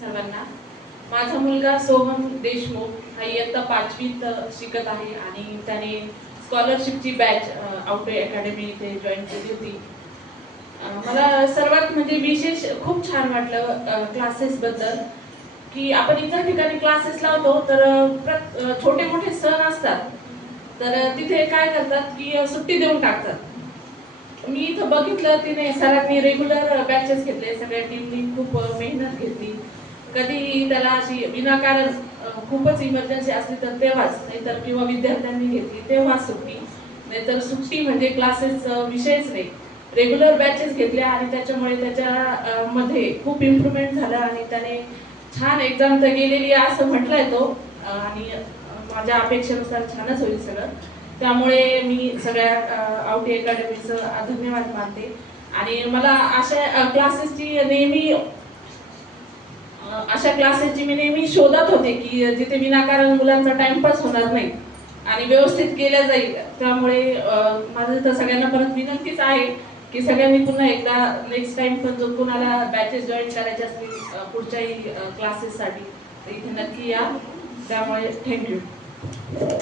सर्वांना. माझा मुलगा सोहम देशमुख हा इयत्ता पाचवीत शिकत आहे आणि त्याने स्कॉलरशिपची बॅच आउटडे अकॅडमी इथे जॉईन केली होती. मला सर्वात म्हणजे विशेष खूप छान वाटलं क्लासेसबद्दल की आपण इतर ठिकाणी क्लासेस लावतो तर छोटे मोठे सण असतात. तर तिथे काय करतात की सुट्टी देऊन टाकतात. मी इथं बघितलं तिने सरांनी रेग्युलर बॅचेस घेतले. सगळ्या टीमनी खूप मेहनत घेतली. कधी त्याला अशी विनाकारण खूपच इमर्जन्सी असली तर तेव्हाच नाहीतर किंवा विद्यार्थ्यांनी घेतली तेव्हाच सुट्टी. नाहीतर सुट्टी म्हणजे क्लासेस विषयच नाही. रेग्युलर बॅचेस घेतल्या आणि त्याच्यामुळे त्याच्या मध्ये खूप इम्प्रुव्हमेंट झालं आणि त्याने छान एक्झाम तर गेलेली आहे असं म्हटलंय तो. आणि माझ्या अपेक्षेनुसार छानच होईल सगळं. त्यामुळे मी सगळ्या अ, आवटी अकॅडमीचं धन्यवाद मानते. आणि मला अशा क्लासेसची नेहमी अशा क्लासेसची मी नेहमी शोधत होते की जिथे विनाकारण मुलांचा टाइमपास होणार नाही आणि व्यवस्थित केल्या जाईल. त्यामुळे माझं तर सगळ्यांना परत विनंतीच आहे की सगळ्यांनी पुन्हा एकदा नेक्स्ट टाइम पण जर कोणाला बॅचेस जॉईन करायचे असतील पुढच्याही क्लासेससाठी तर इथे नक्की या. त्यामुळे थँक्यू